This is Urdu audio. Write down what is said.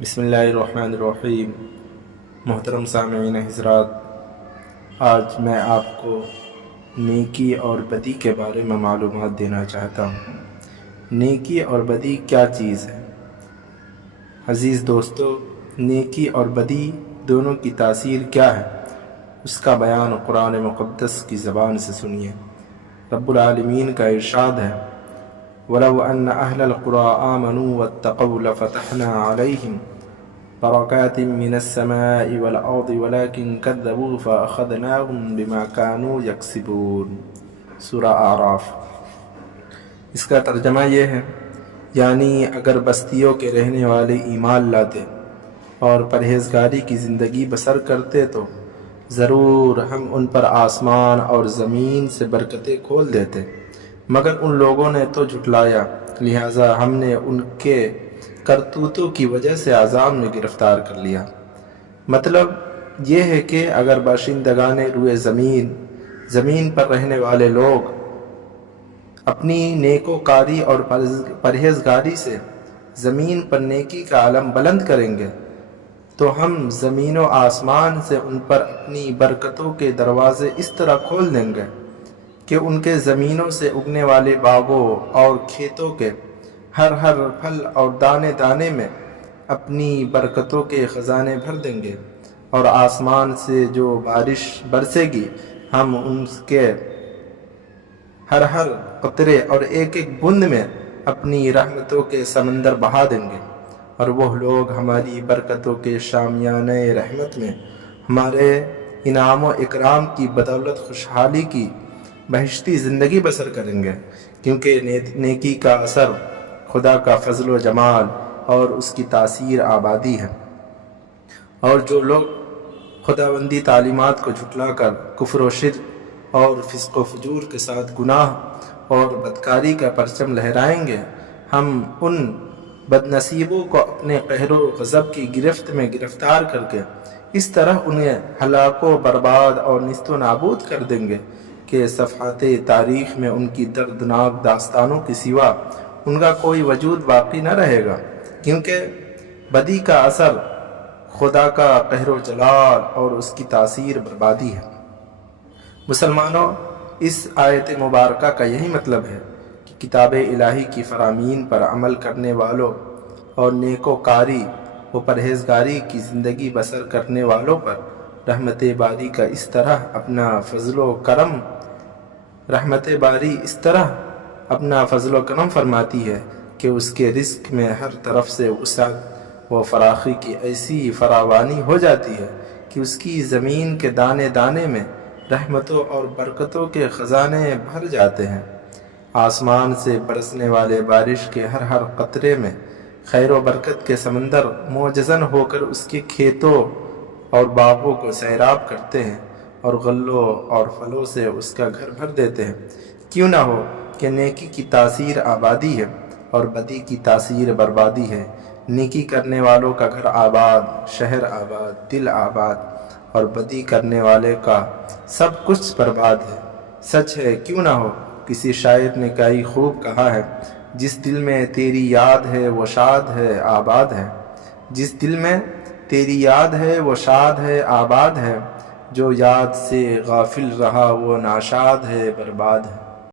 بسم اللہ الرحمن الرحیم۔ محترم سامعین حضرات، آج میں آپ کو نیکی اور بدی کے بارے میں معلومات دینا چاہتا ہوں۔ نیکی اور بدی کیا چیز ہے؟ عزیز دوستو، نیکی اور بدی دونوں کی تاثیر کیا ہے، اس کا بیان قرآن مقدس کی زبان سے سنیے۔ رب العالمین کا ارشاد ہے، وَلَوْ أَنَّ أَهْلَ الْقُرَىٰ آمَنُوا وَاتَّقَوْا لَفَتَحْنَا عَلَيْهِمْ بركات من السماء والأرض ولكن كذبوا فأخذناهم بما كانوا يكسبون۔ سورہ اعراف۔ اس کا ترجمہ یہ ہے، یعنی اگر بستیوں کے رہنے والے ایمان لاتے اور پرہیزگاری کی زندگی بسر کرتے تو ضرور ہم ان پر آسمان اور زمین سے برکتیں کھول دیتے، مگر ان لوگوں نے تو جھٹلایا، لہٰذا ہم نے ان کے کرتوتوں کی وجہ سے عذاب میں گرفتار کر لیا۔ مطلب یہ ہے کہ اگر باشندگان روئے زمین پر رہنے والے لوگ اپنی نیکوکاری اور پرہیزگاری سے زمین پر نیکی کا علم بلند کریں گے تو ہم زمین و آسمان سے ان پر اپنی برکتوں کے دروازے اس طرح کھول دیں گے کہ ان کے زمینوں سے اگنے والے باغوں اور کھیتوں کے ہر پھل اور دانے دانے میں اپنی برکتوں کے خزانے بھر دیں گے، اور آسمان سے جو بارش برسے گی ہم ان کے ہر قطرے اور ایک بوند میں اپنی رحمتوں کے سمندر بہا دیں گے، اور وہ لوگ ہماری برکتوں کے شامیانہ رحمت میں ہمارے انعام و اکرام کی بدولت خوشحالی کی بہشتی زندگی بسر کریں گے، کیونکہ نیکی کا اثر خدا کا فضل و جمال اور اس کی تاثیر آبادی ہے، اور جو لوگ خداوندی تعلیمات کو جھٹلا کر کفر و شرک اور فسق و فجور کے ساتھ گناہ اور بدکاری کا پرچم لہرائیں گے، ہم ان بد نصیبوں کو اپنے قہر و غضب کی گرفت میں گرفتار کر کے اس طرح انہیں ہلاک و برباد اور نیست و نابود کر دیں گے کہ صفحات تاریخ میں ان کی دردناک داستانوں کے سوا ان کا کوئی وجود باقی نہ رہے گا، کیونکہ بدی کا اثر خدا کا قہر و جلال اور اس کی تاثیر بربادی ہے۔ مسلمانوں، اس آیت مبارکہ کا یہی مطلب ہے کہ کتاب الہی کی فرامین پر عمل کرنے والوں اور نیکوکاری و پرہیزگاری کی زندگی بسر کرنے والوں پر رحمت باری اس طرح اپنا فضل و کرم فرماتی ہے کہ اس کے رزق میں ہر طرف سے وسعت و فراخی کی ایسی فراوانی ہو جاتی ہے کہ اس کی زمین کے دانے دانے میں رحمتوں اور برکتوں کے خزانے بھر جاتے ہیں۔ آسمان سے برسنے والے بارش کے ہر قطرے میں خیر و برکت کے سمندر معجزن ہو کر اس کے کھیتوں اور باغوں کو سیراب کرتے ہیں اور غلوں اور پھلوں سے اس کا گھر بھر دیتے ہیں۔ کیوں نہ ہو کہ نیکی کی تاثیر آبادی ہے اور بدی کی تاثیر بربادی ہے۔ نیکی کرنے والوں کا گھر آباد، شہر آباد، دل آباد، اور بدی کرنے والے کا سب کچھ برباد ہے۔ سچ ہے، کیوں نہ ہو، کسی شاعر نے کئی خوب کہا ہے، جس دل میں تیری یاد ہے وہ شاد ہے آباد ہے، جس دل میں تیری یاد ہے وہ شاد ہے آباد ہے، جو یاد سے غافل رہا وہ ناشاد ہے برباد ہے۔